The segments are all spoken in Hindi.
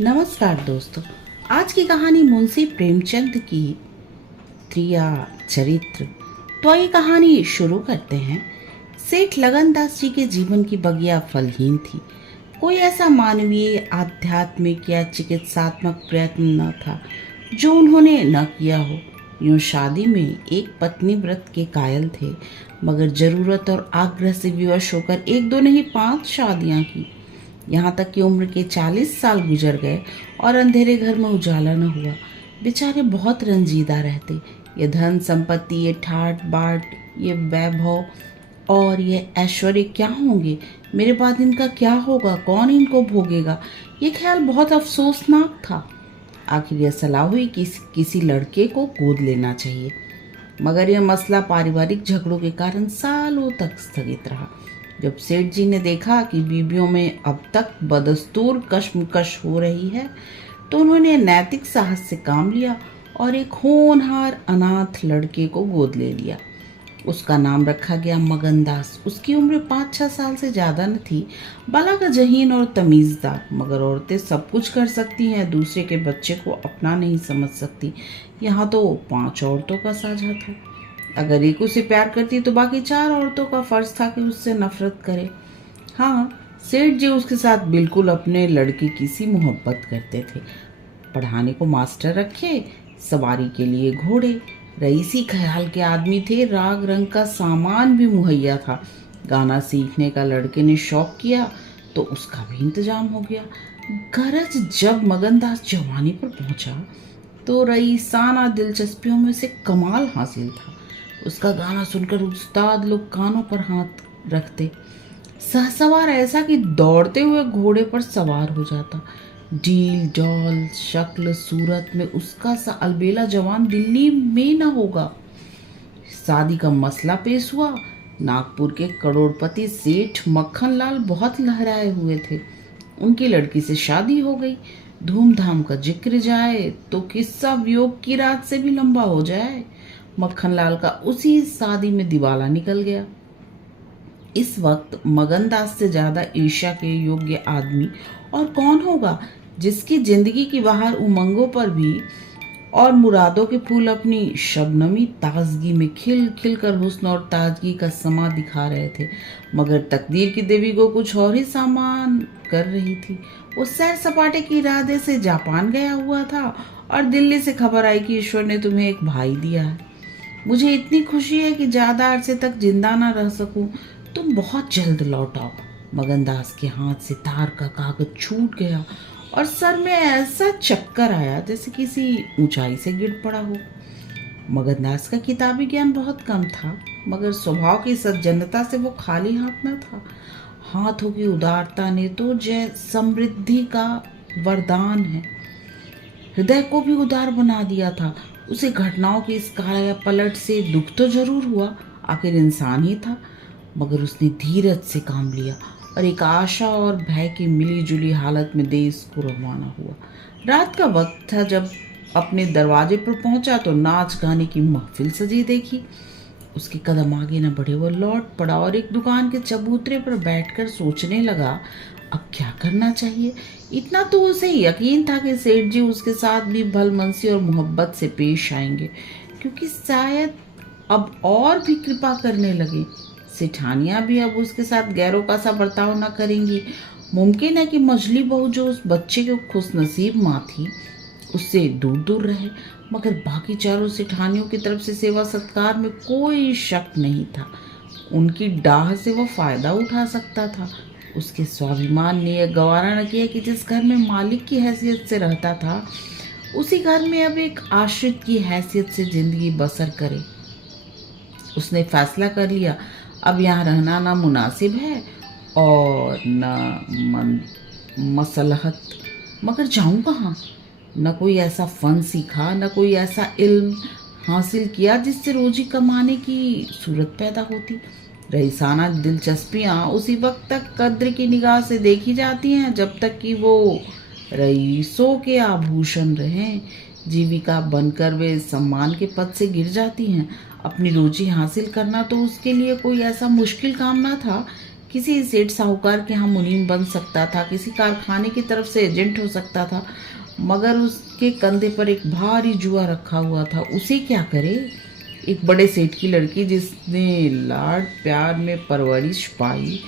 नमस्कार दोस्तों। आज की कहानी मुंशी प्रेमचंद की त्रिया चरित्र। तो ये कहानी शुरू करते हैं। सेठ लगनदास जी के जीवन की बगिया फलहीन थी। कोई ऐसा मानवीय, आध्यात्मिक या चिकित्सात्मक प्रयत्न न था जो उन्होंने न किया हो। यूं शादी में एक पत्नी व्रत के कायल थे, मगर जरूरत और आग्रह से विवश होकर एक दो नहीं 5 शादियां की। यहाँ तक कि उम्र के 40 साल गुजर गए और अंधेरे घर में उजाला न हुआ। बेचारे बहुत रंजीदा रहते। ये धन संपत्ति, ये ठाट बाट, ये वैभव और ये ऐश्वर्य क्या होंगे, मेरे बाद इनका क्या होगा, कौन इनको भोगेगा, ये ख्याल बहुत अफसोसनाक था। आखिर यह सलाह हुई कि किसी लड़के को गोद लेना चाहिए, मगर यह मसला पारिवारिक झगड़ों के कारण सालों तक स्थगित रहा। जब सेठ जी ने देखा कि बीबियों में अब तक बदस्तूर कशमकश हो रही है, तो उन्होंने नैतिक साहस से काम लिया और एक होनहार अनाथ लड़के को गोद ले लिया। उसका नाम रखा गया मगनदास। उसकी उम्र 5-6 साल से ज़्यादा न थी। बाला का जहीन और तमीज़दार। मगर औरतें सब कुछ कर सकती हैं, दूसरे के बच्चे को अपना नहीं समझ सकती। यहाँ तो 5 औरतों का साझा था। अगर एक उसे प्यार करती तो बाकी 4 औरतों का फर्ज था कि उससे नफरत करे। हाँ, सेठ जी उसके साथ बिल्कुल अपने लड़के की सी मोहब्बत करते थे। पढ़ाने को मास्टर रखे, सवारी के लिए घोड़े, रईसी ख्याल के आदमी थे। राग रंग का सामान भी मुहैया था। गाना सीखने का लड़के ने शौक किया तो उसका भी इंतजाम हो गया। गरज जब मगनदास जवानी पर पहुंचा तो रईसाना दिलचस्पियों में से कमाल हासिल था। उसका गाना सुनकर उस्ताद लोग कानों पर हाथ रखते। सहसवार ऐसा कि दौड़ते हुए घोड़े पर सवार हो जाता। डील डॉल शक्ल सूरत में उसका सा अलबेला जवान दिल्ली में न होगा। शादी का मसला पेश हुआ। नागपुर के करोड़पति सेठ मक्खन लाल बहुत लहराए हुए थे। उनकी लड़की से शादी हो गई। धूमधाम का जिक्र जाए तो किस्सा वियोग की रात से भी लंबा हो जाए। मक्खन लाल का उसी शादी में दिवाला निकल गया। इस वक्त मगनदास से ज्यादा ईर्ष्या के योग्य आदमी और कौन होगा, जिसकी जिंदगी की बाहर उमंगों पर भी और मुरादों के फूल अपनी शबनमी ताजगी में खिल खिल कर हुस्न और ताजगी का समा दिखा रहे थे। मगर तकदीर की देवी को कुछ और ही सामान कर रही थी। वो सैर सपाटे के इरादे से जापान गया हुआ था और दिल्ली से खबर आई कि ईश्वर ने तुम्हें एक भाई दिया है। मुझे इतनी खुशी है कि ज्यादा अरसे तक जिंदा ना रह सकूं। तुम बहुत जल्द लौट आओ। मगनदास के हाथ से तार का कागज छूट गया और सर में ऐसा चक्कर आया जैसे किसी ऊंचाई से गिर पड़ा हो। मगनदास का किताबी ज्ञान बहुत कम था, मगर स्वभाव की सज्जनता से वो खाली हाथ न था। हाथों की उदारता ने तो जय समृद्धि का वरदान है, हृदय को भी उदार बना दिया था। उसे घटनाओं की इस काया पलट से दुख तो जरूर हुआ, आखिर इंसान ही था, मगर उसने धीरज से काम लिया और एक आशा और भय की मिली जुली हालत में देश को रवाना हुआ। रात का वक्त था। जब अपने दरवाजे पर पहुंचा तो नाच गाने की महफिल सजी देखी। उसके कदम आगे न बढ़े, वो लौट पड़ा और एक दुकान के चबूतरे पर बैठकर सोचने लगा अब क्या करना चाहिए। इतना तो उसे यकीन था कि सेठ जी उसके साथ भी भलमनसी और मोहब्बत से पेश आएंगे, क्योंकि शायद अब और भी कृपा करने लगे। सेठानियां भी अब उसके साथ गैरों का सा बर्ताव न करेंगी। मुमकिन है कि मझली बहू जो उस बच्चे की खुशनसीब माँ थी उससे दूर दूर रहे, मगर बाकी चारों सेठानियों की तरफ से सेवा सत्कार में कोई शक नहीं था। उनकी डाह से वह फायदा उठा सकता था। उसके स्वाभिमान ने यह गवारा न किया कि जिस घर में मालिक की हैसियत से रहता था उसी घर में अब एक आश्रित की हैसियत से जिंदगी बसर करे। उसने फैसला कर लिया अब यहाँ रहना ना मुनासिब है और न मसलहत। मगर जाऊँ कहाँ? न कोई ऐसा फन सीखा, न कोई ऐसा इल्म हासिल किया जिससे रोजी कमाने की सूरत पैदा होती। रईसाना दिलचस्पियाँ उसी वक्त तक कद्र की निगाह से देखी जाती हैं जब तक कि वो रईसों के आभूषण रहें। जीविका बनकर वे सम्मान के पद से गिर जाती हैं। अपनी रोजी हासिल करना तो उसके लिए कोई ऐसा मुश्किल काम ना था किसी सेठ साहूकार के यहाँ मुनीम बन सकता था, किसी कारखाने की तरफ से एजेंट हो सकता था, मगर उसके कंधे पर एक भारी जुआ रखा हुआ था। उसे क्या करे? एक बड़े सेठ की लड़की जिसने लाड प्यार में परवरिश पाई,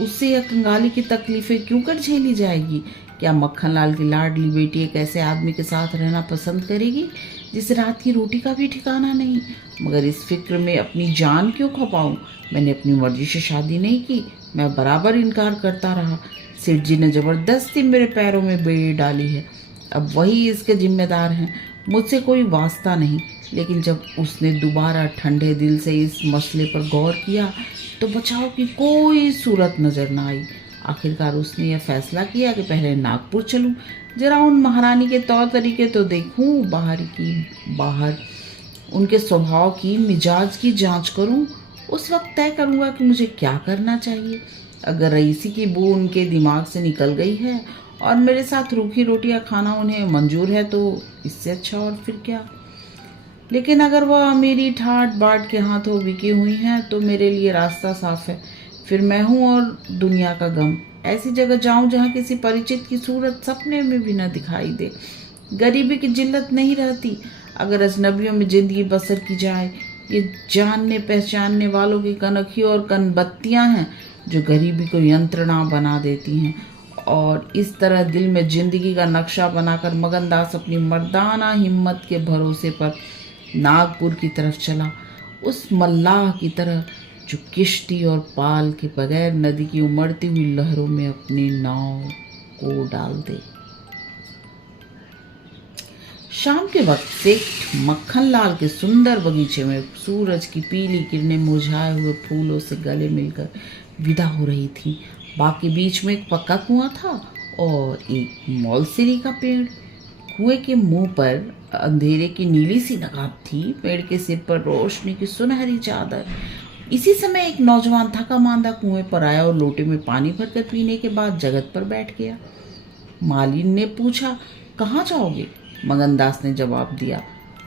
उससे यह कंगाली की तकलीफें क्यों कर झेली जाएगी? क्या मक्खन लाल की लाडली बेटी एक ऐसे आदमी के साथ रहना पसंद करेगी जिसे रात की रोटी का भी ठिकाना नहीं? मगर इस फिक्र में अपनी जान क्यों खपाऊं? मैंने अपनी मर्जी से शादी नहीं की, मैं बराबर इनकार करता रहा। सेठ जी ने जबरदस्ती मेरे पैरों में बेड़ी डाली है, अब वही इसके जिम्मेदार हैं, मुझसे कोई वास्ता नहीं। लेकिन जब उसने दोबारा ठंडे दिल से इस मसले पर गौर किया तो बचाव की कोई सूरत नजर न आई। आखिरकार उसने यह फैसला किया कि पहले नागपुर चलूं, जरा उन महारानी के तौर तरीके तो देखूं, बाहर उनके स्वभाव की, मिजाज की जांच करूं। उस वक्त तय करूंगा कि मुझे क्या करना चाहिए। अगर रईसी की बू उनके दिमाग से निकल गई है और मेरे साथ रूखी रोटियां खाना उन्हें मंजूर है तो इससे अच्छा और फिर क्या। लेकिन अगर वह मेरी ठाट बाट के हाथों बिकी हुई हैं तो मेरे लिए रास्ता साफ है। फिर मैं हूँ और दुनिया का गम। ऐसी जगह जाऊं जहाँ किसी परिचित की सूरत सपने में भी न दिखाई दे। गरीबी की जिल्लत नहीं रहती अगर अजनबियों में जिंदगी बसर की जाए। ये जानने पहचानने वालों की कनखी और कनबत्तियां हैं जो गरीबी को यंत्रणा बना देती हैं। और इस तरह दिल में जिंदगी का नक्शा बनाकर मगनदास अपनी मर्दाना हिम्मत के भरोसे पर नागपुर की तरफ चला, उस मल्लाह की तरह जो किश्ती और पाल के बगैर नदी की उमड़ती हुई लहरों में अपनी नाव को डाल दे। शाम के वक्त सेठ मक्खन लाल के सुंदर बगीचे में सूरज की पीली किरणें मुरझाए हुए फूलों से गले मिलकर विदा हो रही थी। बाकी बीच में एक पक्का कुआं था और एक मौलसिरी का पेड़। कुएं के मुंह पर अंधेरे की नीली सी नकाब थी, पेड़ के सिर पर रोशनी की सुनहरी चादर। इसी समय एक नौजवान थका मांदा कुएं पर आया और लोटे में पानी भरकर पीने के बाद जगत पर बैठ गया। मालिन ने पूछा, कहाँ जाओगे? मगनदास ने जवाब दिया,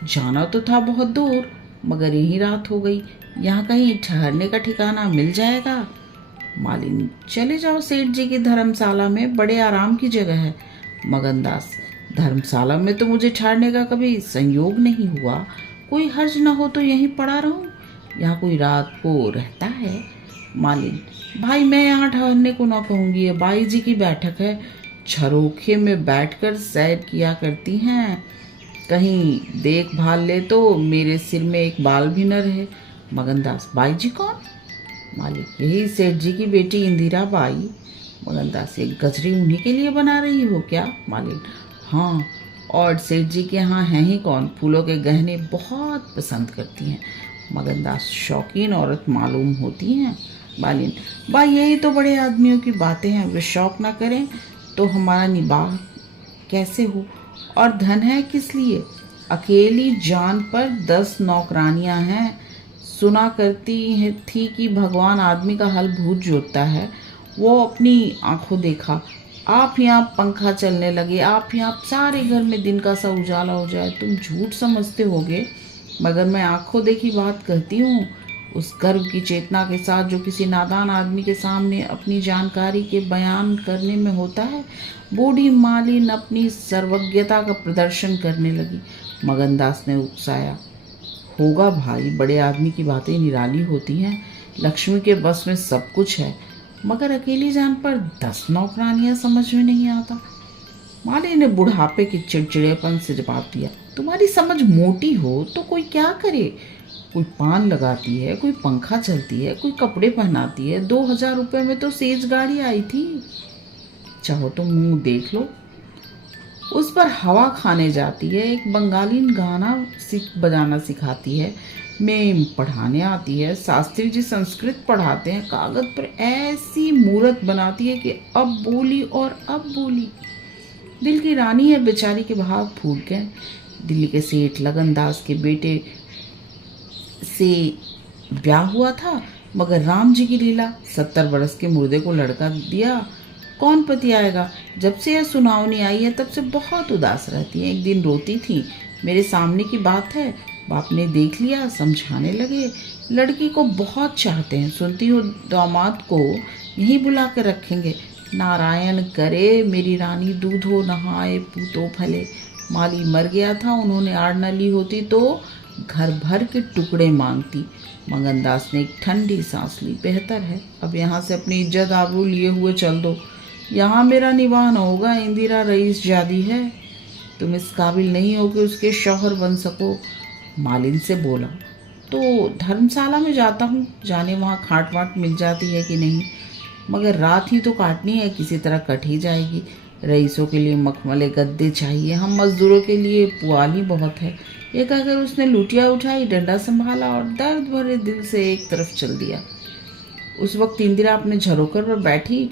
जाना तो था बहुत दूर, मगर यही रात हो गई, यहाँ कहीं ठहरने का ठिकाना मिल जाएगा? मालिन, चले जाओ सेठ जी की धर्मशाला में, बड़े आराम की जगह है। मगनदास, धर्मशाला में तो मुझे ठहरने का कभी संयोग नहीं हुआ, कोई हर्ज न हो तो यहीं पड़ा रहूं, यहाँ कोई रात को रहता है? मालिन, भाई मैं यहाँ ठहरने को ना कहूँगी, ये बाई जी की बैठक है, झरोखे में बैठकर सैर किया करती हैं, कहीं देखभाल ले तो मेरे सिर में एक बाल भी न रहे। मगनदास, बाई जी कौन? मालिक, यही सेठ जी की बेटी इंदिरा बाई। मगनदास, एक गजरी उन्हीं के लिए बना रही हो क्या? मालिक, हाँ, और सेठ जी के यहाँ हैं ही कौन, फूलों के गहने बहुत पसंद करती हैं। मगनदास, शौकीन औरत मालूम होती हैं। मालिन, भाई यही तो बड़े आदमियों की बातें हैं, वे शौक ना करें तो हमारा निबाह कैसे हो? और धन है किस लिए? अकेली जान पर 10 नौकरानियां हैं। सुना करती थी कि भगवान आदमी का हल भूत जोतता है, वो अपनी आंखों देखा। आप यहाँ पंखा चलने लगे, आप यहाँ सारे घर में दिन का सा उजाला हो जाए, तुम झूठ समझते होगे, मगर मैं आंखों देखी बात कहती हूँ। उस गर्व की चेतना के साथ जो किसी नादान आदमी के सामने अपनी जानकारी के बयान करने में होता है, बूढ़ी मालिन अपनी सर्वज्ञता का प्रदर्शन करने लगी। मगनदास ने उकसाया, होगा भाई, बड़े आदमी की बातें निराली होती हैं, लक्ष्मी के बस में सब कुछ है, मगर अकेली जान पर 10 नौकरानियां समझ में नहीं आता। माली ने बुढ़ापे के चिड़चिड़ेपन से जवाब दिया, तुम्हारी समझ मोटी हो तो कोई क्या करे? कोई पान लगाती है, कोई पंखा चलती है, कोई कपड़े पहनाती है। 2000 रुपये में तो सेज गाड़ी आई थी, चाहो तो मुंह देख लो। उस पर हवा खाने जाती है, एक बंगालीन गाना बजाना सिखाती है, मेम पढ़ाने आती है, शास्त्री जी संस्कृत पढ़ाते हैं, कागज पर ऐसी मूर्त बनाती है कि अब बोली और अब बोली। दिल की रानी है बेचारी के भाव फूट गए। दिल्ली के सेठ लगनदास के बेटे से ब्याह हुआ था, मगर राम जी की लीला, 70 बरस के मुर्दे को लड़का दिया, कौन पति आएगा? जब से यह सुनावनी आई है तब से बहुत उदास रहती है। एक दिन रोती थी, मेरे सामने की बात है, बाप ने देख लिया, समझाने लगे, लड़की को बहुत चाहते हैं, सुनती हो दामाद को यहीं बुला के रखेंगे। नारायण करे मेरी रानी दूधो नहाए पूतो फले। माली मर गया था, उन्होंने आड़ न ली होती तो घर भर के टुकड़े मांगती। मगनदास ने एक ठंडी सांस ली। बेहतर है अब यहाँ से अपनी इज्जत आबरू लिए हुए चल दो। यहाँ मेरा निवाह न होगा। इंदिरा रईस जादी है, तुम इस काबिल नहीं हो कि उसके शौहर बन सको। मालिन से बोला तो धर्मशाला में जाता हूँ, जाने वहाँ खाट वाट मिल जाती है कि नहीं। मगर रात ही तो काटनी है, किसी तरह कट ही जाएगी। रईसों के लिए मखमले गद्दे चाहिए, हम मजदूरों के लिए पुआल ही बहुत है। ये कहकर उसने लुटिया उठाई, डंडा संभाला और दर्द भरे दिल से एक तरफ चल दिया। उस वक्त इंदिरा अपने झरोकर पर बैठी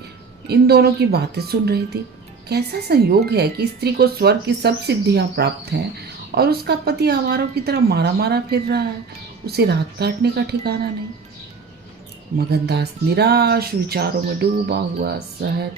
इन दोनों की बातें सुन रही थी। कैसा संयोग है कि स्त्री को स्वर्ग की सब सिद्धियां प्राप्त हैं और उसका पति आवारों की तरह मारा मारा फिर रहा है। उसे रात काटने का ठिकाना नहीं। मगनदास निराश विचारों में डूबा हुआ शहर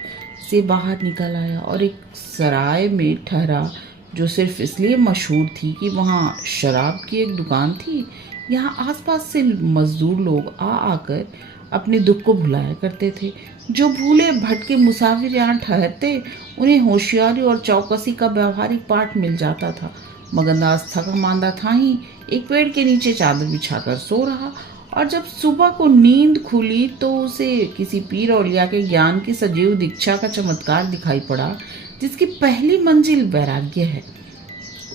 से बाहर निकल आया और एक सराय में ठहरा जो सिर्फ इसलिए मशहूर थी कि वहाँ शराब की एक दुकान थी। यहाँ आसपास से मजदूर लोग आ आकर अपने दुख को भुलाया करते थे। जो भूले भटके मुसाफिर यहाँ ठहरते, उन्हें होशियारी और चौकसी का व्यवहारिक पाठ मिल जाता था। मगनदास थका मांदा था ही एक पेड़ के नीचे चादर बिछाकर सो रहा, और जब सुबह को नींद खुली तो उसे किसी पीर औलिया के ज्ञान की सजीव दीक्षा का चमत्कार दिखाई पड़ा, जिसकी पहली मंजिल वैराग्य है।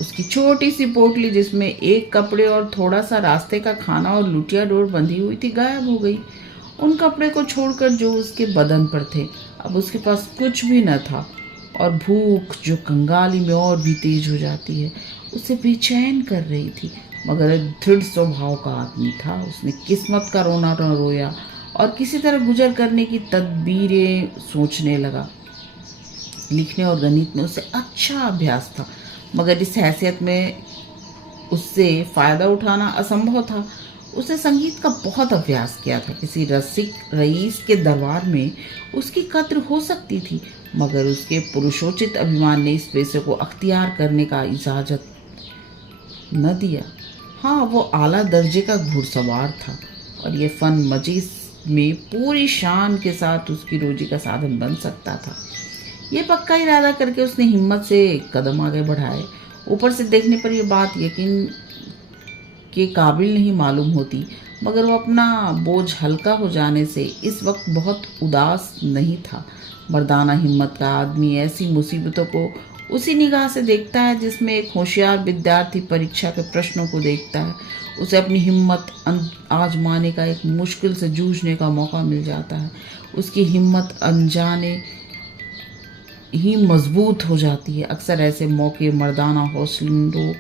उसकी छोटी सी पोटली, जिसमें एक कपड़े और थोड़ा सा रास्ते का खाना और लुटिया डोर बंधी हुई थी, गायब हो गई। उन कपड़े को छोड़कर जो उसके बदन पर थे, अब उसके पास कुछ भी न था। और भूख, जो कंगाली में और भी तेज हो जाती है, उसे बेचैन कर रही थी। मगर एक दृढ़ स्वभाव का आदमी था। उसने किस्मत का रोना न रोया और किसी तरह गुजर करने की तदबीरें सोचने लगा। लिखने और गणित में उसे अच्छा अभ्यास था, मगर इस हैसियत में उससे फ़ायदा उठाना असंभव था। उसने संगीत का बहुत अभ्यास किया था। किसी रसिक रईस के दरबार में उसकी कद्र हो सकती थी, मगर उसके पुरुषोचित अभिमान ने इस पेशे को अख्तियार करने का इजाज़त न दिया। हाँ, वो आला दर्जे का घुड़सवार था और ये फन मजीस में पूरी शान के साथ उसकी रोजी का साधन बन सकता था। ये पक्का इरादा करके उसने हिम्मत से कदम आगे बढ़ाए। ऊपर से देखने पर यह बात यकीन के काबिल नहीं मालूम होती, मगर वो अपना बोझ हल्का हो जाने से इस वक्त बहुत उदास नहीं था। मर्दाना हिम्मत का आदमी ऐसी मुसीबतों को उसी निगाह से देखता है जिसमें एक होशियार विद्यार्थी परीक्षा के प्रश्नों को देखता है। उसे अपनी हिम्मत आजमाने का, एक मुश्किल से जूझने का मौका मिल जाता है। उसकी हिम्मत अनजाने ही मजबूत हो जाती है। अक्सर ऐसे मौके मर्दाना हौसलों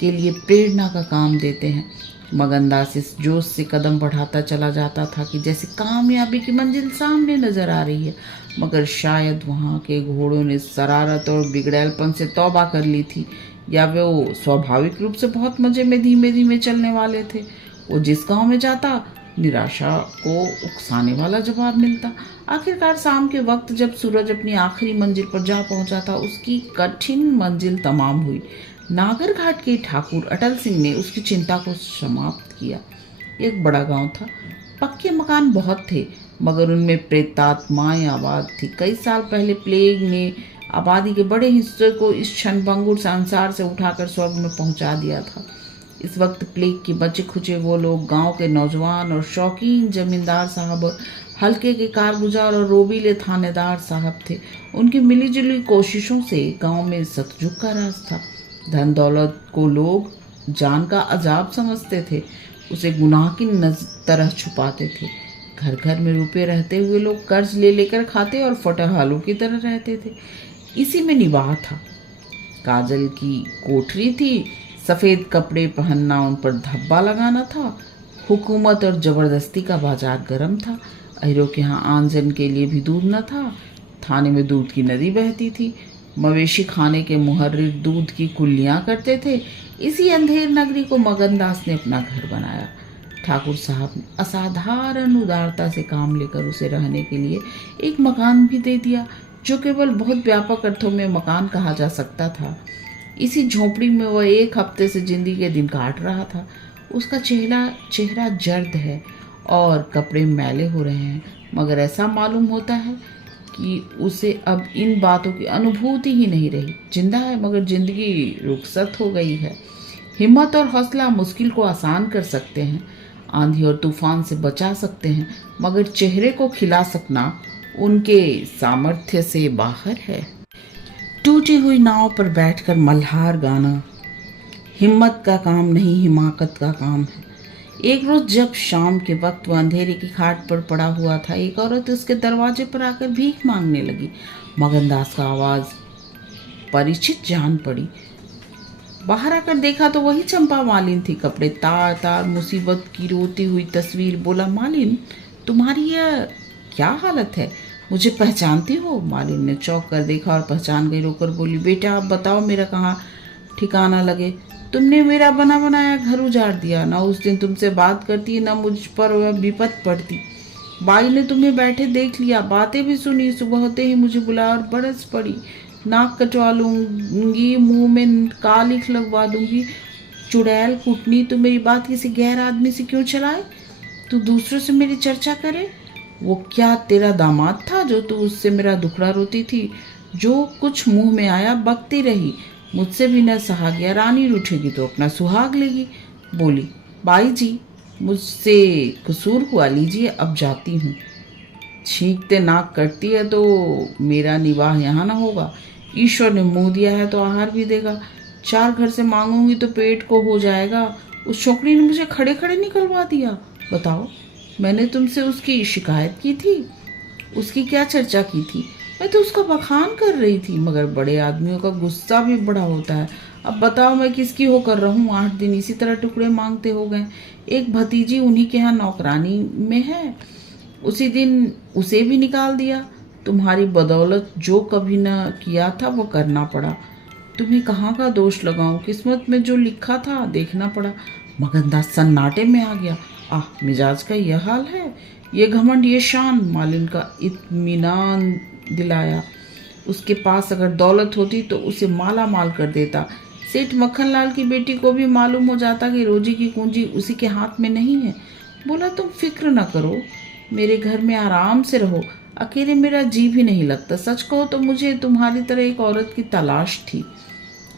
के लिए प्रेरणा का काम देते हैं। मगनदास इस जोश से कदम बढ़ाता चला जाता था कि जैसे कामयाबी की मंजिल सामने नजर आ रही है, मगर शायद वहाँ के घोड़ों ने शरारत और बिगड़ैलपन से तौबा कर ली थी, या वे वो स्वाभाविक रूप से बहुत मजे में धीमे धीमे चलने वाले थे। वो जिस गांव में जाता, निराशा को उकसाने वाला जवाब मिलता। आखिरकार शाम के वक्त जब सूरज अपनी आखिरी मंजिल पर जा पहुंचा था, उसकी कठिन मंजिल तमाम हुई। नागरघाट के ठाकुर अटल सिंह ने उसकी चिंता को समाप्त किया। एक बड़ा गांव था, पक्के मकान बहुत थे, मगर उनमें प्रेतात्माएं आबाद थी। कई साल पहले प्लेग ने आबादी के बड़े हिस्से को इस क्षणभंगुर संसार से उठाकर स्वर्ग में पहुंचा दिया था। इस वक्त प्लेग के बचे खुचे वो लोग गांव के नौजवान और शौकीन जमींदार साहब, हल्के के कारगुजार और रोबीले थानेदार साहब थे। उनकी मिलीजुली कोशिशों से गांव में सतयुग का राज था। धन दौलत को लोग जान का अजाब समझते थे, उसे गुनाह की तरह छुपाते थे। घर घर में रुपए रहते हुए लोग कर्ज ले लेकर खाते और फटहालों की तरह रहते थे। इसी में निवाह था। काजल की कोठरी थी, सफ़ेद कपड़े पहनना, उन पर धब्बा लगाना था। हुकूमत और ज़बरदस्ती का बाजार गर्म था। अहिरों के यहाँ आंजन के लिए भी दूध न था। थाने में दूध की नदी बहती थी। मवेशी खाने के मुहर्रिर दूध की कुल्लियाँ करते थे। इसी अंधेर नगरी को मगनदास ने अपना घर बनाया। ठाकुर साहब ने असाधारण उदारता से काम लेकर उसे रहने के लिए एक मकान भी दे दिया, जो केवल बहुत व्यापक अर्थों में मकान कहा जा सकता था। इसी झोपड़ी में वह एक हफ्ते से जिंदगी के दिन काट रहा था। उसका चेहरा जर्द है और कपड़े मैले हो रहे हैं। मगर ऐसा मालूम होता है कि उसे अब इन बातों की अनुभूति ही नहीं रही। जिंदा है मगर जिंदगी रुखसत हो गई है। हिम्मत और हौसला मुश्किल को आसान कर सकते हैं, आंधी और तूफान से बचा सकते हैं, मगर चेहरे को खिला सकना उनके सामर्थ्य से बाहर है। टूटी हुई नाव पर बैठकर मल्हार गाना हिम्मत का काम नहीं, हिमाकत का काम है। एक रोज जब शाम के वक्त वह अंधेरे की खाट पर पड़ा हुआ था, एक औरत उसके दरवाजे पर आकर भीख मांगने लगी। मगनदास का आवाज परिचित जान पड़ी। बाहर आकर देखा तो वही चंपा मालिन थी, कपड़े तार तार, मुसीबत की रोती हुई तस्वीर। बोला, मालिन तुम्हारी यह क्या हालत है, मुझे पहचानती हो? मालिन ने चौंक कर देखा और पहचान गई। रोकर बोली, बेटा आप बताओ मेरा कहाँ ठिकाना लगे। तुमने मेरा बना बनाया घर उजाड़ दिया, ना उस दिन तुमसे बात करती, ना मुझ पर वह विपत पड़ती। बाई ने तुम्हें बैठे देख लिया, बातें भी सुनी, सुबह होते ही मुझे बुलाया और बरस पड़ी। नाक कटवा लूंगी, मुंह में कालिख लगवा दूंगी। चुड़ैल कुटनी, तो मेरी बात किसी गैर आदमी से क्यों चलाए? तू दूसरों से मेरी चर्चा करे। वो क्या तेरा दामाद था जो तू उससे मेरा दुखड़ा रोती थी? जो कुछ मुंह में आया बकती रही, मुझसे भी न सहा गया। रानी रूठेगी तो अपना सुहाग लेगी। बोली, बाई जी मुझसे कसूर हुआ, लीजिए अब जाती हूँ। छींकते नाक कटती है तो मेरा निवाह यहाँ ना होगा। ईश्वर ने मुंह दिया है तो आहार भी देगा। 4 घर से मांगूंगी तो पेट को हो जाएगा। उस छोकरी ने मुझे खड़े खड़े निकलवा दिया। बताओ, मैंने तुमसे उसकी शिकायत की थी? उसकी क्या चर्चा की थी? मैं तो उसका बखान कर रही थी, मगर बड़े आदमियों का गुस्सा भी बड़ा होता है। अब बताओ मैं किसकी होकर रहूं? 8 दिन इसी तरह टुकड़े मांगते हो गए। एक भतीजी उन्हीं के यहाँ नौकरानी में है, उसी दिन उसे भी निकाल दिया। तुम्हारी बदौलत जो कभी न किया था वो करना पड़ा। तुम्हें कहाँ का दोष लगाऊं? किस्मत में जो लिखा था देखना पड़ा। मगनदास सन्नाटे में आ गया। आह, मिजाज का यह हाल है, ये घमंड, ये शान। मालिन का इत्मीनान दिलाया। उसके पास अगर दौलत होती तो उसे माला माल कर देता। सेठ मक्खनलाल की बेटी को भी मालूम हो जाता कि रोजी की कुंजी उसी के हाथ में नहीं है। बोला, तुम फिक्र न करो, मेरे घर में आराम से रहो। अकेले मेरा जी भी नहीं लगता। सच कहो तो मुझे तुम्हारी तरह एक औरत की तलाश थी।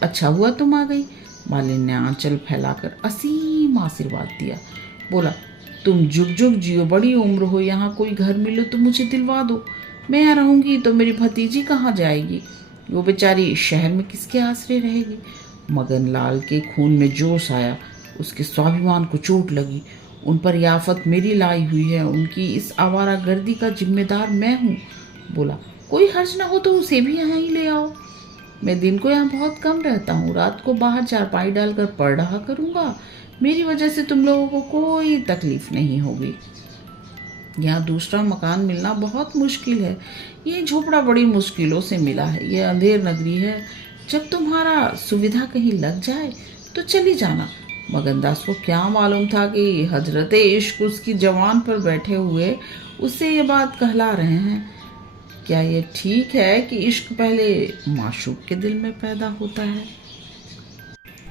अच्छा हुआ तुम आ गई। मालिन ने आंचल फैलाकर असीम आशीर्वाद दिया। बोला, तुम जुग जुग जियो, बड़ी उम्र हो। यहाँ कोई घर मिले तो मुझे दिलवा दो। मैं यहाँ रहूंगी तो मेरी भतीजी कहाँ जाएगी? वो बेचारी शहर में किसके आसरे रहेगी? मगनलाल के खून में जोश आया। उसके स्वाभिमान को चोट लगी। उन पर यह आफत मेरी लाई हुई है। उनकी इस आवारा गर्दी का जिम्मेदार मैं हूँ। बोला, कोई हर्ज ना हो तो उसे भी यहाँ ही ले आओ। मैं दिन को यहाँ बहुत कम रहता हूँ, रात को बाहर चारपाई डालकर पढ़ रहा करूँगा। मेरी वजह से तुम लोगों को कोई तकलीफ नहीं होगी। यहाँ दूसरा मकान मिलना बहुत मुश्किल है। ये झोपड़ा बड़ी मुश्किलों से मिला है। ये अंधेर नगरी है। जब तुम्हारा सुविधा कहीं लग जाए तो चली जाना। मगनदास को क्या मालूम था कि हजरत इश्क उसकी जवान पर बैठे हुए उससे ये बात कहला रहे हैं। क्या ये ठीक है कि इश्क पहले माशूक के दिल में पैदा होता है?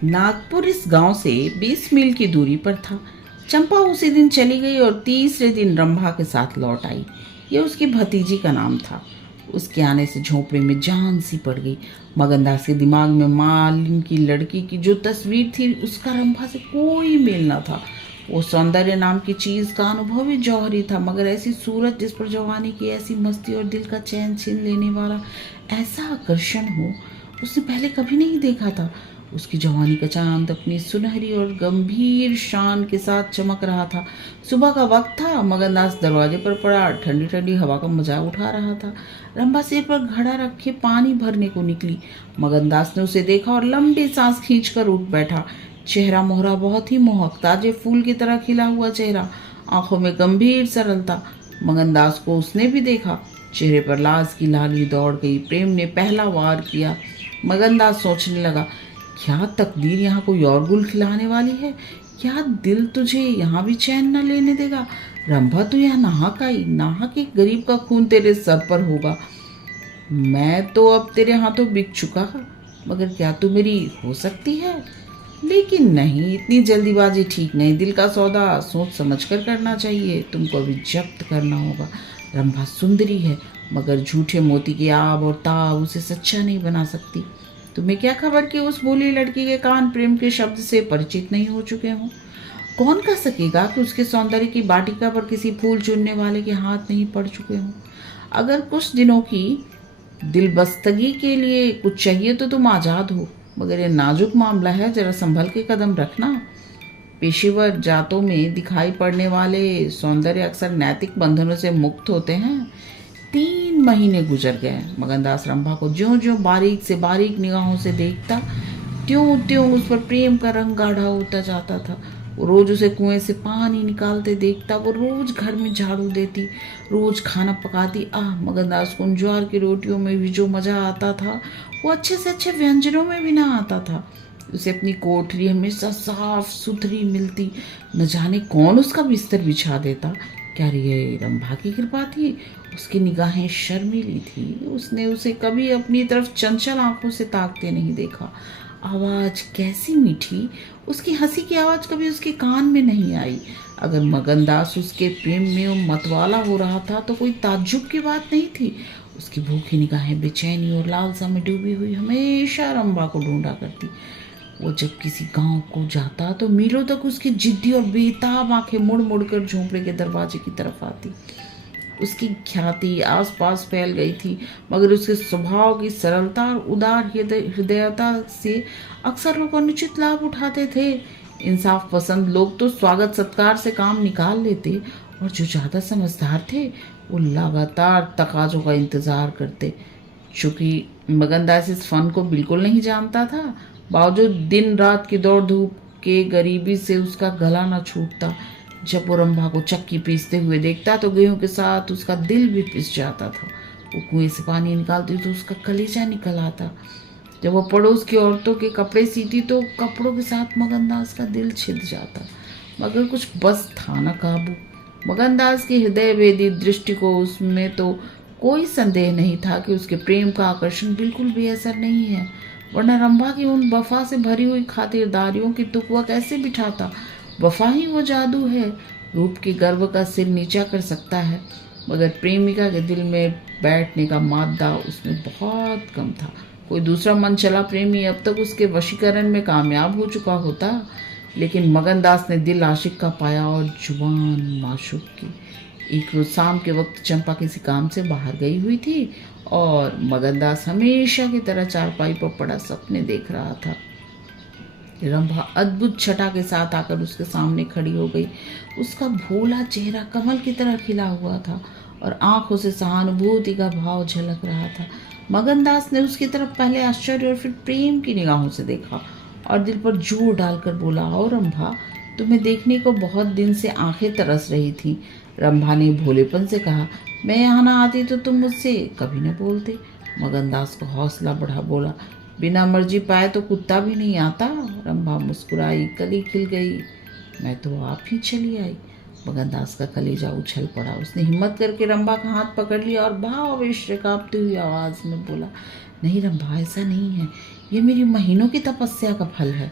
नागपुर इस गांव से 20 मील की दूरी पर था। चंपा उसी दिन चली गई और तीसरे दिन रंभा के साथ लौट आई। ये उसकी भतीजी का नाम था। उसके आने से झोंपड़े में जान सी पड़ गई। मगनदास के दिमाग में मालिन की लड़की की जो तस्वीर थी उसका रंभा से कोई मेल न था। वो सौंदर्य नाम की चीज का अनुभव ही जौहरी था, मगर ऐसी सूरत जिस पर जवानी की ऐसी मस्ती और दिल का चैन छीन लेने वाला ऐसा आकर्षण हो, उसने पहले कभी नहीं देखा था। उसकी जवानी का चांद अपनी सुनहरी और गंभीर शान के साथ चमक रहा था। सुबह का वक्त था। मगनदास दरवाजे पर पड़ा ठंडी ठंडी हवा का मजा उठा रहा था। रंभा सिर पर घड़ा रखे पानी भरने को निकली। मगनदास ने उसे देखा और लंबी सांस खींचकर उठ बैठा। चेहरा मोहरा बहुत ही मोहक, ताजे फूल की तरह खिला हुआ चेहरा, आंखों में गंभीर सरलता। मगनदास को उसने भी देखा। चेहरे पर लाज की लाली दौड़ गई। प्रेम ने पहला वार किया। मगनदास सोचने लगा, क्या तकदीर यहाँ कोई और गुल खिलाने वाली है? क्या दिल तुझे यहाँ भी चैन न लेने देगा? रंभा, तू यहाँ नाहक आई। नाहक एक गरीब का खून तेरे सर पर होगा। मैं तो अब तेरे हाथों बिक चुका, मगर क्या तू मेरी हो सकती है? लेकिन नहीं, इतनी जल्दीबाजी ठीक नहीं। दिल का सौदा सोच समझ कर करना चाहिए। तुमको अभी जब्त करना होगा। रंभा सुंदरी है, मगर झूठे मोती की आब और ताब उसे सच्चा नहीं बना सकती। तुम्हें क्या खबर कि उस भोली लड़की के कान प्रेम के शब्द से परिचित नहीं हो चुके हों? कौन कह सकेगा कि उसके सौंदर्य की वाटिका पर किसी फूल चुनने वाले के हाथ नहीं पड़ चुके हों? अगर कुछ दिनों की दिलबस्तगी के लिए कुछ चाहिए तो तुम आज़ाद हो, मगर ये नाजुक मामला है, जरा संभल के कदम रखना। पेशेवर जातों में दिखाई पड़ने वाले सौंदर्य अक्सर नैतिक बंधनों से मुक्त होते हैं। 3 महीने गुजर गए। मगनदास रंभा को ज्यों ज्यों बारीक से बारीक निगाहों से देखता, त्यों त्यों उस पर प्रेम का रंग गाढ़ा होता जाता था। वो रोज उसे कुएं से पानी निकालते देखता, वो रोज घर में झाड़ू देती, रोज खाना पकाती। मगनदास को उन ज्वार की रोटियों में भी जो मजा आता था, वो अच्छे से अच्छे व्यंजनों में भी ना आता था। उसे अपनी कोठरी हमेशा साफ सुथरी मिलती। न जाने कौन उसका बिस्तर बिछा देता। क्या ये रंभा की कृपा थी? उसकी निगाहें शर्मीली थी। उसने उसे कभी अपनी तरफ चंचल आंखों से ताकते नहीं देखा। आवाज कैसी मीठी! उसकी हंसी की आवाज कभी उसके कान में नहीं आई। अगर मगनदास उसके प्रेम में मतवाला हो रहा था तो कोई ताज्जुब की बात नहीं थी। उसकी भूखी निगाहें बेचैनी और लालसा में डूबी हुई हमेशा रंभा को ढूंढा करती। वो जब किसी गांव को जाता तो मीलों तक उसकी जिद्दी और बेताब आंखें मुड़ मुड़ कर झोंपड़े के दरवाजे की तरफ आती। उसकी ख्याति आसपास फैल गई थी, मगर उसके स्वभाव की सरलता और उदार हृदयता से अक्सर लोग अनुचित लाभ उठाते थे। इंसाफ पसंद लोग तो स्वागत सत्कार से काम निकाल लेते, और जो ज़्यादा समझदार थे वो लगातार तकाजों का इंतज़ार करते। चूँकि मगनदास इस फन को बिल्कुल नहीं जानता था, बावजूद दिन रात की दौड़ धूप के गरीबी से उसका गला न छूटता। जब वो रंभा को चक्की पीसते हुए देखता तो गेहूं के साथ उसका दिल भी पिस जाता था। वो कुएं से पानी निकालती तो उसका कलेजा निकल आता। जब वो पड़ोस की औरतों के कपड़े सीती तो कपड़ों के साथ मगनदास का दिल छिद जाता। मगर कुछ बस था न काबू। मगनदास की हृदय भेदी दृष्टि को उसमें तो कोई संदेह नहीं था कि उसके प्रेम का आकर्षण बिल्कुल बेअसर नहीं है, वरना रंभा की उन वफा से भरी हुई खातिरदारियों की तुक वह कैसे बिठाता। वफा ही वो जादू है, रूप के गर्व का सिर नीचा कर सकता है, मगर प्रेमिका के दिल में बैठने का मादा उसमें बहुत कम था। कोई दूसरा मन चला प्रेमी अब तक उसके वशीकरण में कामयाब हो चुका होता, लेकिन मगनदास ने दिल आशिक का पाया और जुबान माशूक की। एक रोज शाम के वक्त चंपा किसी काम से बाहर गई हुई थी और मगनदास हमेशा की तरह चारपाई पर पड़ा सपने देख रहा था। रंभा अद्भुत छटा के साथ आकर उसके सामने खड़ी हो गई। उसका भोला चेहरा कमल की तरह खिला हुआ था और आंखों से सहानुभूति का भाव झलक रहा था। मगनदास ने उसकी तरफ पहले आश्चर्य और फिर प्रेम की निगाहों से देखा और दिल पर जोर डालकर बोला, और रंभा, तुम्हें देखने को बहुत दिन से आंखें तरस रही थी। रंभा ने भोलेपन से कहा, मैं यहाँ ना आती तो तुम मुझसे कभी न बोलते। मगनदास को हौसला बढ़ा बोला, बिना मर्जी पाए तो कुत्ता भी नहीं आता। रंभा मुस्कुराई, कली खिल गई, मैं तो आप ही चली आई। मगनदास का कलेजा उछल पड़ा। उसने हिम्मत करके रंभा का हाथ पकड़ लिया और भावावेश से कांपती हुई आवाज में बोला, नहीं रंभा, ऐसा नहीं है, ये मेरी महीनों की तपस्या का फल है।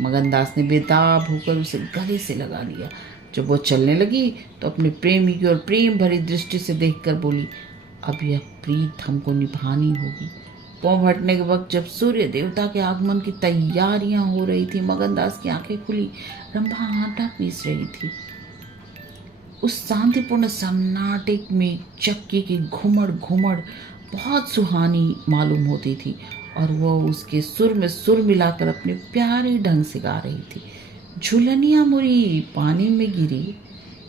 मगनदास ने बेताब होकर उसे गले से लगा लिया। जब वो चलने लगी तो अपने प्रेमी की ओर प्रेम भरी दृष्टि से देखकर बोली, अब यह प्रीत हमको निभानी होगी। पौ भटने के वक्त जब सूर्य देवता के आगमन की तैयारियां हो रही थी, मगनदास की आंखें खुली। रंभा आटा पीस रही थी। उस शांतिपूर्ण सन्नाटे में चक्की की घुमड़ घुमड़ बहुत सुहानी मालूम होती थी और वह उसके सुर में सुर मिलाकर अपने प्यारे ढंग से गा रही थी। झुलनिया मुरी पानी में गिरी,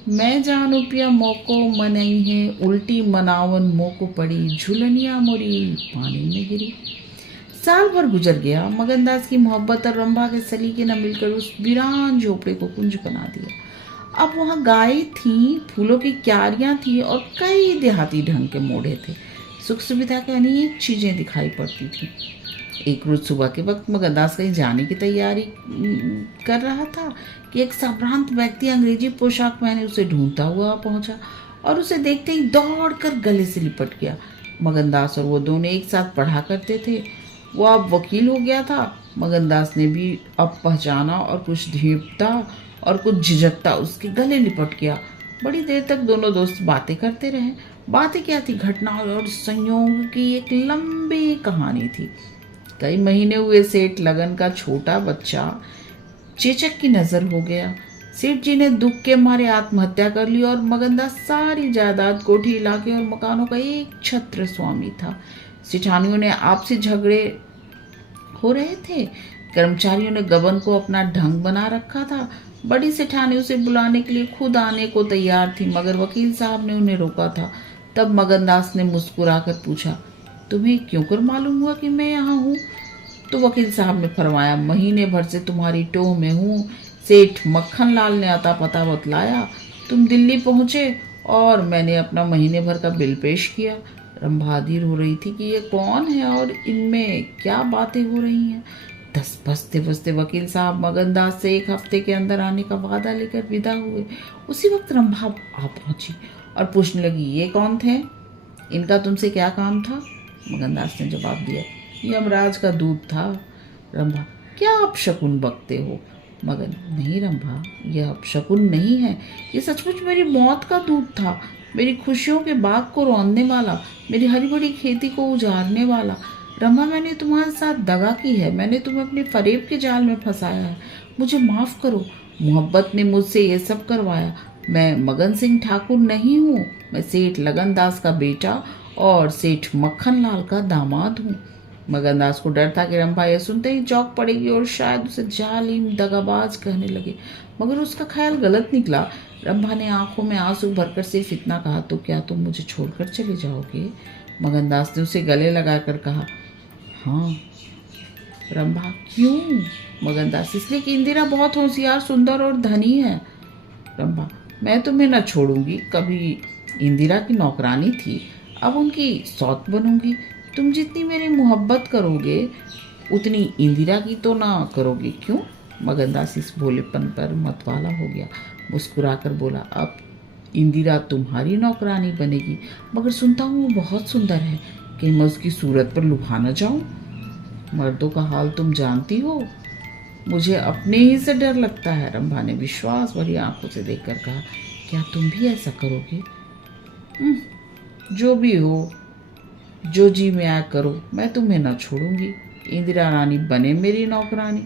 मैं जानू पिया मोको मनई है, उल्टी मनावन मोको पड़ी, झुलनिया मुरी पानी में गिरी। साल भर गुजर गया। मगनदास की मोहब्बत और रंभा के सलीके न मिलकर उस वीरान झोपड़े को कुंज बना दिया। अब वहाँ गायें थीं, फूलों की क्यारियाँ थीं और कई देहाती ढंग के मोढ़े थे। सुख सुविधा के अनेक चीज़ें दिखाई पड़ती थीं। एक रोज सुबह के वक्त मगनदास कहीं जाने की तैयारी कर रहा था कि एक संभ्रांत व्यक्ति अंग्रेजी पोशाक पहने उसे ढूंढता हुआ पहुंचा और उसे देखते ही दौड़कर गले से लिपट गया। मगनदास और वो दोनों एक साथ पढ़ा करते थे। वो अब वकील हो गया था। मगनदास ने भी अब पहचाना और कुछ ढींपता और कुछ झिझकता उसके गले लिपट गया। बड़ी देर तक दोनों दोस्त बातें करते रहे। बातें क्या थी, घटनाओं और संयोग की एक लंबी कहानी थी। कई महीने हुए सेठ लगन का छोटा बच्चा चेचक की नजर हो गया। सेठ जी ने दुख के मारे आत्महत्या कर ली और मगनदास सारी जायदाद, कोठी, इलाके और मकानों का एक छत्र स्वामी था। सेठानियों ने आपसी झगड़े हो रहे थे। कर्मचारियों ने गबन को अपना ढंग बना रखा था। बड़ी सेठानी उसे बुलाने के लिए खुद आने को तैयार थी, मगर वकील साहब ने उन्हें रोका था। तब मगनदास ने मुस्कुराकर पूछा, तुम्हें क्यों कर मालूम हुआ कि मैं यहाँ हूँ? तो वकील साहब ने फरमाया, महीने भर से तुम्हारी टोह में हूँ। सेठ मक्खन लाल ने अता पता बतलाया, तुम दिल्ली पहुँचे और मैंने अपना महीने भर का बिल पेश किया। रंभा अधीर हो रही थी कि ये कौन है और इनमें क्या बातें हो रही हैं। 10 बजते बजते वकील साहब मगनदास से 1 हफ्ते के अंदर आने का वादा लेकर विदा हुए। उसी वक्त रंभा आ पहुंची और पूछने लगी, ये कौन थे? इनका तुमसे क्या काम था? मगनदास ने जवाब दिया, यमराज का दूत था। रंभा, क्या आप शकुन बकते हो? मगन, नहीं रंभा, यह अपशकुन नहीं है, ये सचमुच मेरी मौत का दूत था। मेरी खुशियों के बाग को रौंदने वाला, मेरी हरी भरी खेती को उजाड़ने वाला। रंभा, मैंने तुम्हारे साथ दगा की है, मैंने तुम्हें अपने फरेब के जाल में फंसाया है। मुझे माफ़ करो, मोहब्बत ने मुझसे ये सब करवाया। मैं मगन सिंह ठाकुर नहीं हूँ, मैं सेठ लगनदास का बेटा और सेठ मक्खन लाल का दामाद हूँ। मगनदास को डर था कि रंभा यह सुनते ही चौंक पड़ेगी और शायद उसे जालिम दगाबाज कहने लगे, मगर उसका ख्याल गलत निकला। रंभा ने आंखों में आंसू भरकर सिर्फ इतना कहा, तो क्या तुम मुझे छोड़कर चले जाओगे? मगनदास ने उसे गले लगाकर कहा, हाँ। रंभा, क्यों? मगनदास, इसलिए कि इंदिरा बहुत होशियार, सुंदर और धनी है। रंभा, मैं तुम्हें न छोड़ूंगी। कभी इंदिरा की नौकरानी थी, अब उनकी सौत बनूंगी। तुम जितनी मेरी मोहब्बत करोगे उतनी इंदिरा की तो ना करोगे, क्यों? मगनदास इस भोलेपन पर मतवाला हो गया, मुस्कुराकर बोला, अब इंदिरा तुम्हारी नौकरानी बनेगी, मगर सुनता हूँ वो बहुत सुंदर है, कहीं मैं उसकी सूरत पर लुभा न जाऊँ। मर्दों का हाल तुम जानती हो, मुझे अपने ही से डर लगता है। रंभा ने विश्वास भरी आंखों से देखकर कहा, क्या तुम भी ऐसा करोगे? जो भी हो, जो जी में आया करो, मैं तुम्हें न छोड़ूंगी। इंदिरा रानी बने मेरी नौकरानी,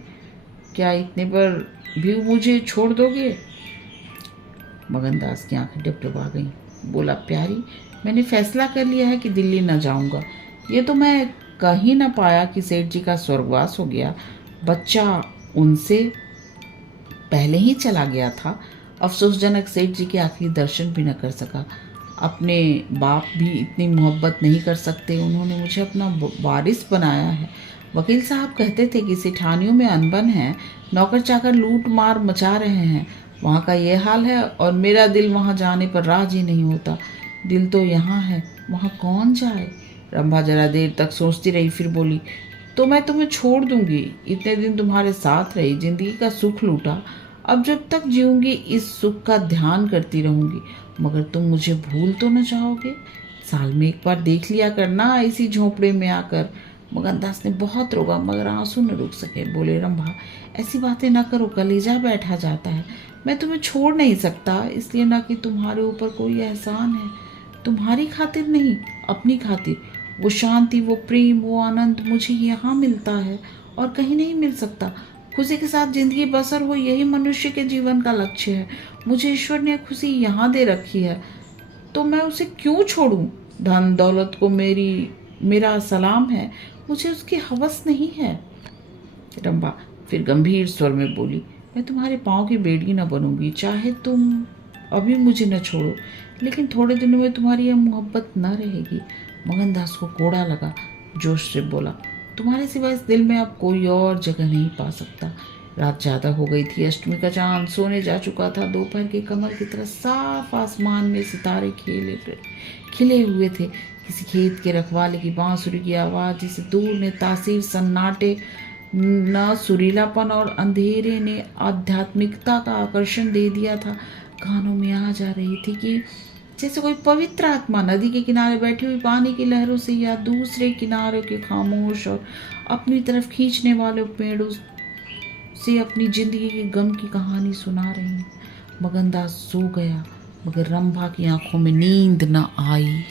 क्या इतने पर भी मुझे छोड़ दोगे? मगनदास की आंखें डबडबा गईं। बोला, प्यारी, मैंने फैसला कर लिया है कि दिल्ली न जाऊंगा। ये तो मैं कह ही न पाया कि सेठ जी का स्वर्गवास हो गया। बच्चा उनसे पहले ही चला गया था। अफसोसजनक सेठ जी के आखिरी दर्शन भी न कर सका। अपने बाप भी इतनी मोहब्बत नहीं कर सकते, उन्होंने मुझे अपना वारिस बनाया है। वकील साहब कहते थे कि सेठानियों में अनबन है, नौकर चाकर लूट मार मचा रहे हैं। वहाँ का ये हाल है और मेरा दिल वहाँ जाने पर राजी नहीं होता। दिल तो यहाँ है, वहाँ कौन जाए? रंभा जरा देर तक सोचती रही, फिर बोली, तो मैं तुम्हें छोड़ दूंगी। इतने दिन तुम्हारे साथ रही, जिंदगी का सुख लूटा, अब जब तक जीऊंगी इस सुख का ध्यान करती रहूंगी। मगर तुम मुझे भूल तो न जाओगे? साल में एक बार देख लिया करना इसी झोंपड़े में आकर। मगनदास ने बहुत रोका, मगर आंसू न रुक सके। बोले, रंभा, ऐसी बातें ना करो, कलेजा बैठा जाता है। मैं तुम्हें छोड़ नहीं सकता, इसलिए ना कि तुम्हारे ऊपर कोई एहसान है, तुम्हारी खातिर नहीं, अपनी खातिर। वो शांति, वो प्रेम, वो आनंद मुझे यहाँ मिलता है और कहीं नहीं मिल सकता। खुशी के साथ जिंदगी बसर हो, यही मनुष्य के जीवन का लक्ष्य है। मुझे ईश्वर ने खुशी यहाँ दे रखी है, तो मैं उसे क्यों छोड़ूं? धन दौलत को मेरा सलाम है, मुझे उसकी हवस नहीं है। रंभा फिर गंभीर स्वर में बोली, मैं तुम्हारे पाँव की बेड़ी न बनूंगी, चाहे तुम अभी मुझे न छोड़ो, लेकिन थोड़े दिनों में तुम्हारी यह मोहब्बत न रहेगी। मगनदास को कोड़ा लगा, जोश से बोला, तुम्हारे सिवा इस दिल में अब कोई और जगह नहीं पा सकता। रात ज़्यादा हो गई थी, अष्टमी का चांद सोने जा चुका था। दोपहर के कमल की तरह साफ आसमान में सितारे खिले हुए थे। किसी खेत के रखवाले की बांसुरी की आवाज़, जिसे दूर ने तासीर सन्नाटे न सुरीलापन और अंधेरे ने आध्यात्मिकता का आकर्षण दे दिया था, कानों में आ जा रही थी कि जैसे कोई पवित्र आत्मा नदी के किनारे बैठी हुई पानी की लहरों से या दूसरे किनारों के खामोश और अपनी तरफ खींचने वाले पेड़ों से अपनी जिंदगी के गम की कहानी सुना रही है। मगनदास सो गया। मगर रंभा की आंखों में नींद न आई।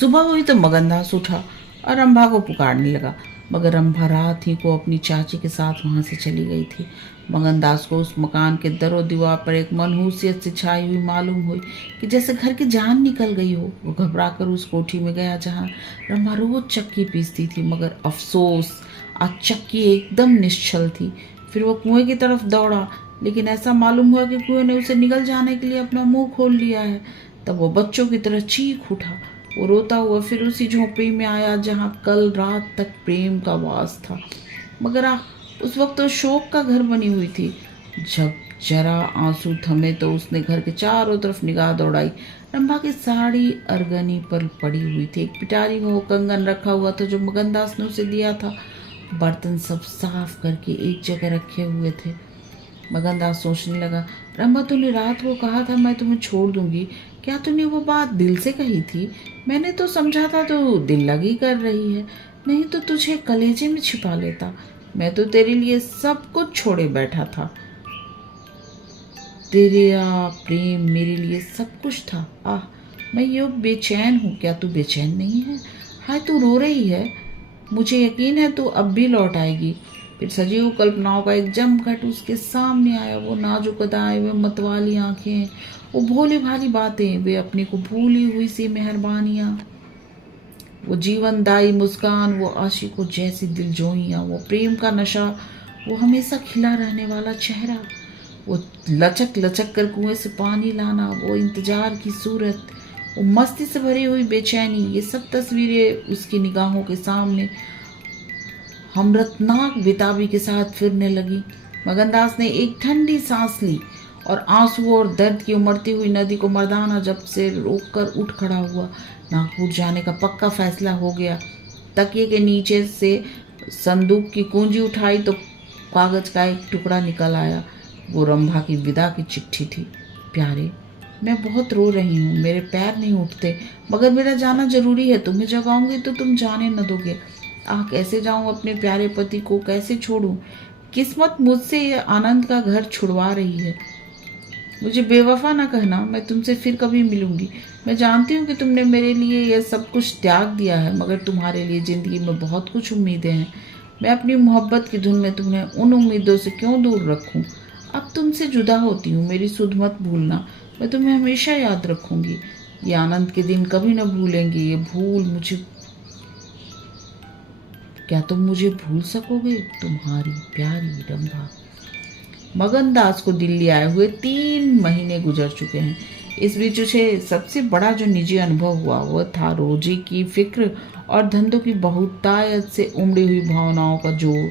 सुबह हुई तो मगनदास उठा और रंभा को पुकारने लगा, मगर रंभा रात ही को अपनी चाची के साथ वहां से चली गई थी। मगनदास को उस मकान के दरो दीवार पर एक मनहूसियत सी छाई हुई मालूम हुई कि जैसे घर की जान निकल गई हो। वो घबराकर उस कोठी में गया जहाँ रंभा रोज चक्की पीसती थी, मगर अफसोस आज चक्की एकदम निश्चल थी। फिर वो कुएं की तरफ दौड़ा, लेकिन ऐसा मालूम हुआ कि कुएं ने उसे निगल जाने के लिए अपना मुंह खोल लिया है। तब वो बच्चों की तरह चीख उठा। वो रोता हुआ फिर उसी झोंपड़ी में आया जहाँ कल रात तक प्रेम का वास था, मगर उस वक्त तो शोक का घर बनी हुई थी। जब जरा आंसू थमे तो उसने घर के चारों तरफ निगाह दौड़ाई। रंभा की साड़ी अरगनी पर पड़ी हुई थी। एक पिटारी में वो कंगन रखा हुआ था जो मगनदास ने उसे दिया था। बर्तन सब साफ करके एक जगह रखे हुए थे। मगनदास सोचने लगा, रंभा तूने रात को कहा था मैं तुम्हें छोड़ दूंगी, क्या तूने वो बात दिल से कही थी? मैंने तो समझा था तू दिल लगी कर रही है, नहीं तो तुझे कलेजे में छिपा लेता। मैं तो तेरे लिए सब कुछ छोड़े बैठा था। तेरा प्रेम मेरे लिए सब कुछ था। आह, मैं ये बेचैन हूँ, क्या तू बेचैन नहीं है? हाय, तू रो रही है, मुझे यकीन है तू अब भी लौट आएगी। फिर सजीव कल्पनाओं का एक जमघट उसके सामने आया। वो नाजुक अदाएं, वे मतवाली आंखें, वो भोली भाली बातें, वे अपनी को भूली हुई सी मेहरबानियां, वो जीवनदायी मुस्कान, वो आशिकों जैसी दिलजोइयां, वो प्रेम का नशा, वो हमेशा खिला रहने वाला चेहरा, वो लचक लचक कर कुएं से पानी लाना, वो इंतजार की सूरत, वो मस्ती से भरी हुई बेचैनी, ये सब तस्वीरें उसकी निगाहों के सामने हमरतनाक बेताबी के साथ फिरने लगी। मगनदास ने एक ठंडी सांस ली और आंसू और दर्द की उमड़ती हुई नदी को मर्दाना जब से रोककर उठ खड़ा हुआ। नागपुर जाने का पक्का फैसला हो गया। तकिए के नीचे से संदूक की कुंजी उठाई तो कागज का एक टुकड़ा निकल आया। वो रंभा की विदा की चिट्ठी थी। प्यारे, मैं बहुत रो रही हूँ, मेरे पैर नहीं उठते, मगर मेरा जाना जरूरी है। तुम्हें जगाऊंगी तो तुम जाने न दोगे। कैसे जाऊं अपने प्यारे पति को, कैसे छोड़ूं? किस्मत मुझसे ये आनंद का घर छुड़वा रही है। मुझे बेवफा ना कहना, मैं तुमसे फिर कभी मिलूंगी। मैं जानती हूँ कि तुमने मेरे लिए यह सब कुछ त्याग दिया है, मगर तुम्हारे लिए जिंदगी में बहुत कुछ उम्मीदें हैं। मैं अपनी मोहब्बत की धुन में तुम्हें उन उम्मीदों से क्यों दूर रखूं? अब तुमसे जुदा होती हूँ, मेरी सुध मत भूलना। मैं तुम्हें हमेशा याद रखूंगी। ये आनंद के दिन कभी न भूलेंगे। ये भूल मुझे, क्या तुम मुझे भूल सकोगे? तुम्हारी प्यारी रंभा। मगनदास को दिल्ली आए हुए 3 महीने गुजर चुके हैं। इस बीच उसे सबसे बड़ा जो निजी अनुभव हुआ वह था रोजी की फिक्र और धंधों की बहुतायत से उमड़ी हुई भावनाओं का जोर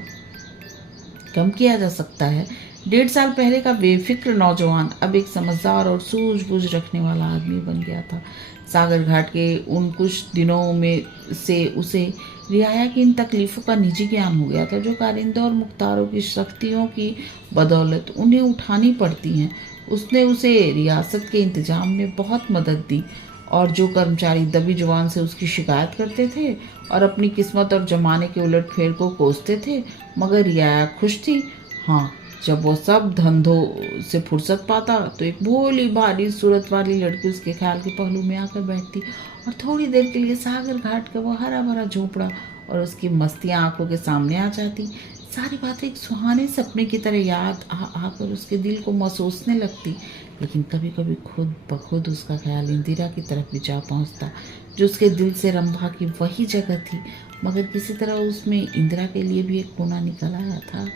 कम किया जा सकता है। 1.5 साल पहले का बेफिक्र नौजवान अब एक समझदार और सूझबूझ रखने वाला आदमी बन गया था। सागर घाट के उन कुछ दिनों में से उसे रियाया की इन तकलीफ़ों का निजी ज्ञान हो गया था जो कारिंदों और मुख्तारों की शक्तियों की बदौलत उन्हें उठानी पड़ती हैं। उसने उसे रियासत के इंतजाम में बहुत मदद दी, और जो कर्मचारी दबी जुबान से उसकी शिकायत करते थे और अपनी किस्मत और जमाने के उलटफेर को कोसते थे, मगर रियाया खुश थी। हाँ, जब वो सब धंधों से फुर्सत पाता तो एक भोली भारी सूरत वाली लड़की उसके ख्याल के पहलू में आकर बैठती और थोड़ी देर के लिए सागर घाट का वो हरा भरा झोपड़ा और उसकी मस्तियाँ आंखों के सामने आ जाती। सारी बातें एक सुहाने सपने की तरह याद आकर उसके दिल को महसूसने लगती। लेकिन कभी कभी खुद ब खुद उसका ख्याल इंदिरा की तरफ भी जा पहुँचता, जो उसके दिल से रंभा की वही जगह थी, मगर किसी तरह उसमें इंदिरा के लिए भी एक कोना निकल आया था।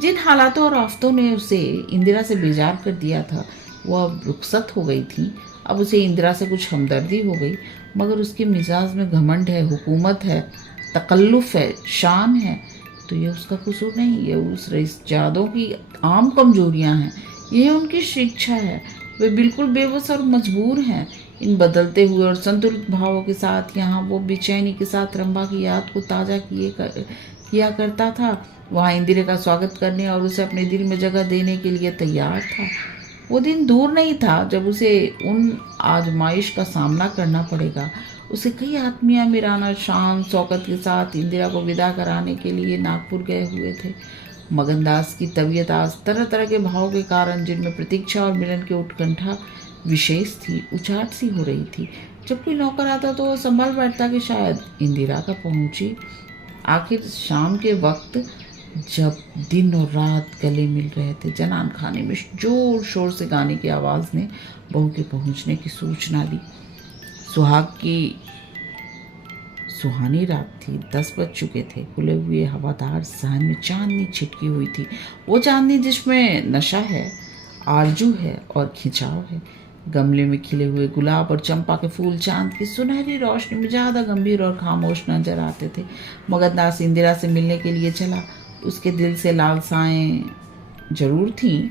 जिन हालातों और आफतों ने उसे इंदिरा से बेजार कर दिया था वह अब रुखसत हो गई थी। अब उसे इंदिरा से कुछ हमदर्दी हो गई, मगर उसके मिजाज में घमंड है, हुकूमत है, तकल्लुफ़ है, शान है। तो ये उसका कसूर नहीं, ये उस रईसजादों की आम कमजोरियां हैं। यह उनकी शिक्षा है। वे बिल्कुल बेबस और मजबूर हैं। इन बदलते हुए और संतुलित भावों के साथ यहाँ वो बेचैनी के साथ रंभा की याद को ताज़ा किया करता था। वहाँ इंदिरा का स्वागत करने और उसे अपने दिल में जगह देने के लिए तैयार था। वो दिन दूर नहीं था जब उसे उन आजमाइश का सामना करना पड़ेगा। उसे कई आत्मीय मीराना शान शौकत के साथ इंदिरा को विदा कराने के लिए नागपुर गए हुए थे, मगनदास की तबीयत आज तरह तरह के भावों के कारण, जिनमें प्रतीक्षा और मिलन की उत्कंठा विशेष थी, उचाट सी हो रही थी। जब कोई नौकर आता तो वो संभल बैठता कि शायद इंदिरा का पहुंची। आखिर शाम के वक्त जब दिन और रात गले मिल रहे थे, जनान खाने में जोर शोर से गाने की आवाज़ ने बहू के पहुंचने की सूचना दी। सुहाग की सुहानी रात थी, 10 बज चुके थे। खुले हुए हवादार सहन में चांदनी छिटकी हुई थी, वो चांदनी जिसमें नशा है, आरजू है और खिंचाव है। गमले में खिले हुए गुलाब और चंपा के फूल चांद की सुनहरी रोशनी में ज़्यादा गंभीर और खामोश नजर आते थे। मगनदास इंदिरा से मिलने के लिए चला। उसके दिल से लालसाएं जरूर थीं,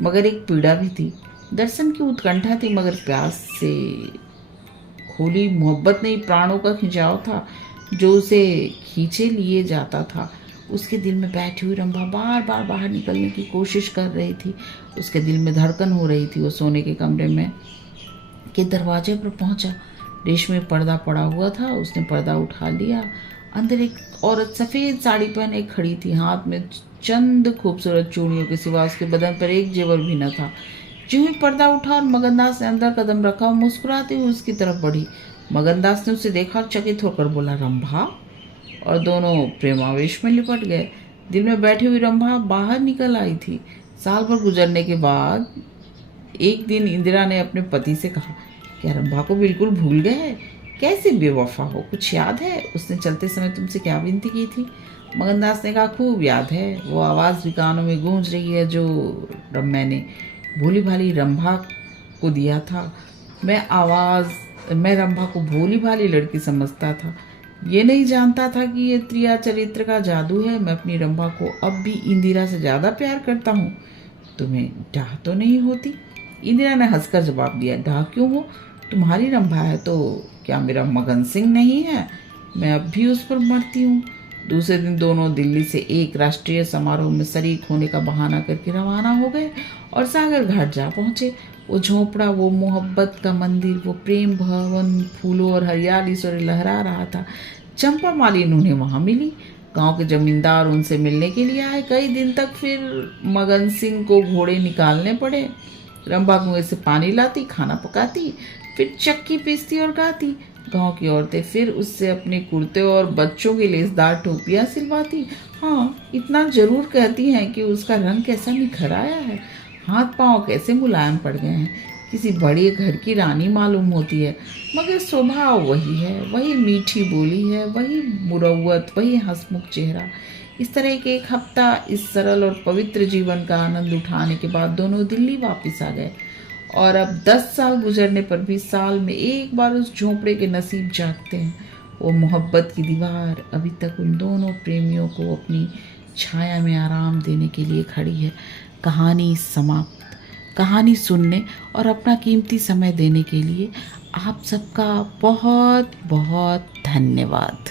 मगर एक पीड़ा भी थी। दर्शन की उत्कंठा थी, मगर प्यास से खोली मोहब्बत नहीं, प्राणों का खिंचाव था जो उसे खींचे लिए जाता था। उसके दिल में बैठी हुई रंभा बार बार बाहर निकलने की कोशिश कर रही थी। उसके दिल में धड़कन हो रही थी। वो सोने के कमरे में के दरवाजे पर पहुंचा। रेशमी पर्दा पड़ा हुआ था, उसने पर्दा उठा लिया। अंदर एक औरत सफ़ेद साड़ी पहने खड़ी थी, हाथ में चंद खूबसूरत चूड़ियों के सिवा उसके बदन पर एक जेवर भी न था। जो ही पर्दा उठा और मगनदास ने अंदर कदम रखा, और मुस्कुराते हुए उसकी तरफ बढ़ी। मगनदास ने उसे देखा और चकित होकर बोला, रंभा। और दोनों प्रेमावेश में लिपट गए। दिल में बैठी हुई रंभा बाहर निकल आई थी। साल भर गुजरने के बाद एक दिन इंदिरा ने अपने पति से कहा, क्या रंभा को बिल्कुल भूल गए? कैसी बेवफा हो, कुछ याद है? उसने चलते समय तुमसे क्या विनती की थी? मगनदास ने कहा, खूब याद है। वो आवाज़ भी कानों में गूंज रही है जो मैंने भोली भाली रंभा को दिया था। मैं रंभा को भोली भाली लड़की समझता था, ये नहीं जानता था कि ये त्रिया चरित्र का जादू है। मैं अपनी रंभा को अब भी इंदिरा से ज़्यादा प्यार करता हूँ। तुम्हें डाह तो नहीं होती? इंदिरा ने हंसकर जवाब दिया, डाह क्यों हो? तुम्हारी रंभा है तो क्या मेरा मगन सिंह नहीं है? मैं अब भी उस पर मरती हूँ। दूसरे दिन दोनों दिल्ली से एक राष्ट्रीय समारोह में शरीक होने का बहाना करके रवाना हो गए और सागर घाट जा पहुँचे। वो झोंपड़ा, वो मोहब्बत का मंदिर, वो प्रेम भवन फूलों और हरियाली से लहरा रहा था। चंपा मालिन उन्हें वहाँ मिली। गांव के जमींदार उनसे मिलने के लिए आए। कई दिन तक फिर मगन सिंह को घोड़े निकालने पड़े। रंभा कुएं से पानी लाती, खाना पकाती, फिर चक्की पीसती और गाती। गांव की औरतें फिर उससे अपने कुर्ते और बच्चों की लेसदार टोपियाँ सिलवाती। हाँ, इतना जरूर कहती हैं कि उसका रंग कैसा निखर आया है, हाथ पांव कैसे मुलायम पड़ गए हैं। किसी बड़े घर की रानी मालूम होती है, मगर स्वभाव वही है, वही मीठी बोली है, वही मुरव्वत, वही हंसमुख चेहरा। इस तरह के एक हफ्ता इस सरल और पवित्र जीवन का आनंद उठाने के बाद दोनों दिल्ली वापस आ गए। और अब 10 साल गुजरने पर भी साल में एक बार उस झोंपड़े के नसीब जागते हैं। वो मोहब्बत की दीवार अभी तक उन दोनों प्रेमियों को अपनी छाया में आराम देने के लिए खड़ी है। कहानी समाप्त। कहानी सुनने और अपना कीमती समय देने के लिए आप सबका बहुत बहुत धन्यवाद।